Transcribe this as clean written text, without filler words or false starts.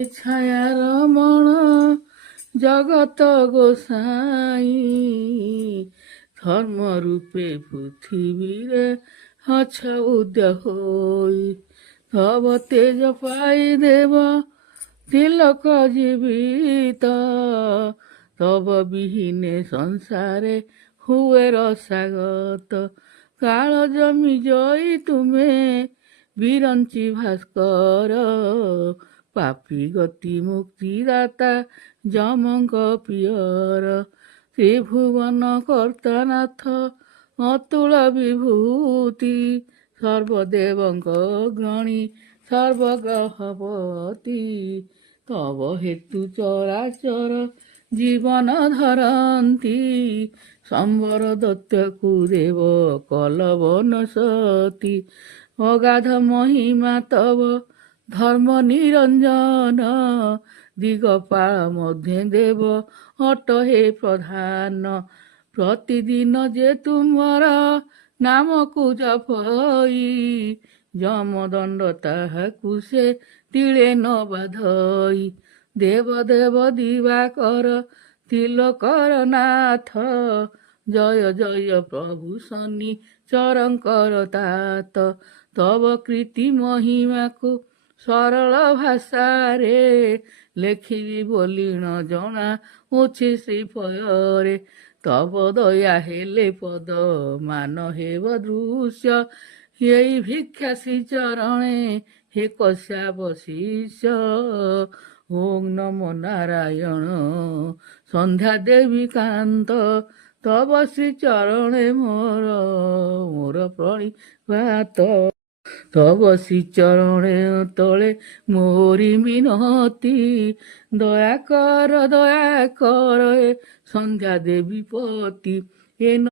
ছায়া রমণ জগত গোসাই ধর্ম রূপে পৃথিবীরে অছ উদ্য হই তব তেজ পাই দেব তিলক জীবিত তব বিহীনে সংসারে ହୁଏ ରସାଗତ କାଳ ଜମି ଜଇ ତୁମେ ବିରଞ୍ଚି ଭାସ୍କର ପାପୀ ଗତି ମୁକ୍ତିଦାତା ଯମଙ୍କ ପିୟର ତ୍ରିଭୁବନ କର୍ତ୍ତନାଥ ଅତୁଳ ବିଭୂତି ସର୍ବଦେବଙ୍କ ଗ୍ରଣୀ ସର୍ବଗ୍ରହପତି ତବ ହେତୁ ଚରାଚର ଜୀବନ ଧରନ୍ତି ସମ୍ବର ଦତ୍ତକୁ ଦେବ କଲବନ ସତୀ ଅଗାଧ ମହିମା ତବ ଧର୍ମ ନିରଞ୍ଜନ ଦିଗପାଳ ମଧ୍ୟ ଦେବ ଅଟ ହେ ପ୍ରଧାନ ପ୍ରତିଦିନ ଯେ ତୁମର ନାମକୁ ଜପଇ ଯମଦଣ୍ଡ ତାହାକୁ ସେ ତିଳେ ନ ବାଧଇ ଦେବ ଦେବ ଦିବାକର ତିଲକର ନାଥ ଜୟ ଜୟ ପ୍ରଭୁ ଶନି ଚରଙ୍କର ତାତ ତବ କୀର୍ତ୍ତି ମହିମାକୁ ସରଳ ଭାଷାରେ ଲେଖିବି ବୋଲି ନ ଜଣା ଅଛି ଶ୍ରୀଫୟରେ ତବ ଦୟା ହେଲେ ପଦ ମାନ ହେବ ଦୃଶ୍ୟ ଏଇ ଭିକ୍ଷା ଶ୍ରୀ ଚରଣେ ହେ କଶ୍ୟପ ଶିଷ୍ୟ ଓಂ ନମୋ ନାରାୟଣ ସନ୍ଧ୍ୟା ଦେବୀ କାନ୍ତ ତବ ଶ୍ରୀ ଚରଣେ ମୋର ପ୍ରଣିପାତ ତବ ଶ୍ରୀ ଚରଣେ ତଳେ ମୋରି ମିନତି ଦୟାକର ଏ ସନ୍ଧ୍ୟା ଦେବୀ ପତି ଏ